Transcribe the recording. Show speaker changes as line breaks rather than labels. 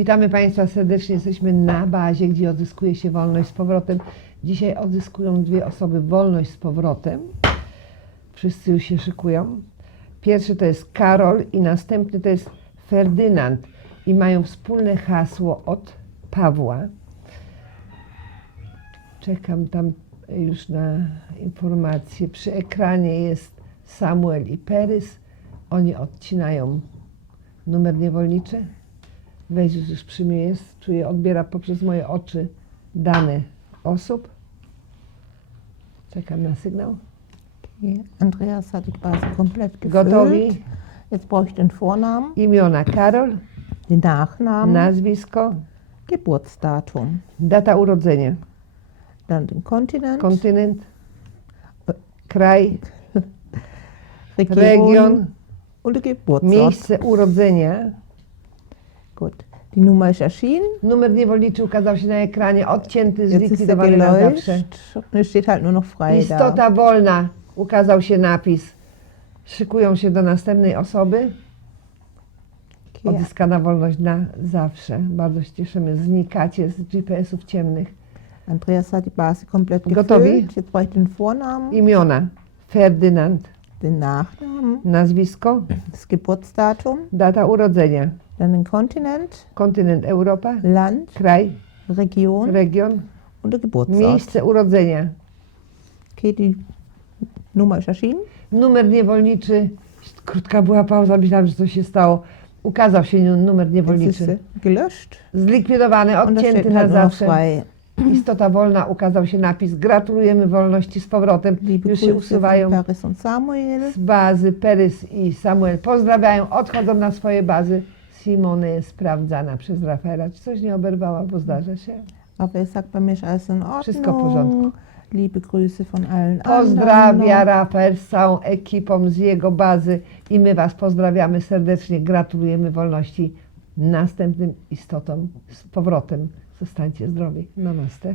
Witamy Państwa serdecznie. Jesteśmy na bazie, gdzie odzyskuje się wolność z powrotem. Dzisiaj odzyskują dwie osoby wolność z powrotem. Wszyscy już się szykują. Pierwszy to jest Karol i następny to jest Ferdynand. I mają wspólne hasło od Pawła. Czekam tam już na informacje. Przy ekranie jest Samuel i Perys. Oni odcinają numer niewolniczy. Weź już przy mnie jest, czuję, odbiera poprzez moje oczy dane osób. Czekam na sygnał.
Andreas hat Base komplett gefüllt.
Gotowi?
Jetzt brauche ich den Vornamen,
Imiona Karol,
den Nachnamen,
nazwisko,
Geburtsdatum,
data urodzenia,
dann den Kontinent,
kontynent, kraj,
Region,
region,
und Geburtsort.
miejsce urodzenia.
Gut. Die Nummer ist erschienen.
Numer niewolniczy ukazał się na ekranie, odcięty,
Jetzt ist er
zlikwidowany na zawsze.
gelöscht. Und es steht halt nur noch frei da.
Istota wolna, ukazał się napis. Szykują się do następnej osoby.
Okay.
Odzyskana wolność na zawsze. Bardzo się cieszymy. Znikacie z GPS-ów ciemnych.
Andreas hat die Base komplett
Gotowi?
gefüllt. Jetzt brauche ich den Vornamen,
Imiona. Ferdynand.
den Nachnamen,
Nazwisko.
das Geburtsdatum,
Data urodzenia.
Dann Kontinent,
Kontynent Europa.
Land,
Kraj.
Region
Region.
und der Geburtsort.
Miejsce urodzenia.
Okay, die Nummer ist erschienen.
Numer niewolniczy. Krótka była pauza, myślałam, że coś się stało. Ukazał się nu- numer niewolniczy.
gelöscht.
Zlikwidowany, odcięty na zawsze. Istota wolna, ukazał się napis. Gratulujemy wolności z powrotem. Już się usuwają z bazy. Perys i Samuel pozdrawiają, odchodzą na swoje bazy. Simony sprawdzana przez Rafaela, czy coś nie oberwała, bo zdarza się.
Raphael sagt bei mir ist.
Wszystko w
no,
porządku.
Liebe Grüße von allen
Pozdrawia
no, no.
Rafael z całą ekipą z jego bazy i my Was pozdrawiamy serdecznie, gratulujemy wolności następnym istotom z powrotem. Zostańcie zdrowi. Namaste.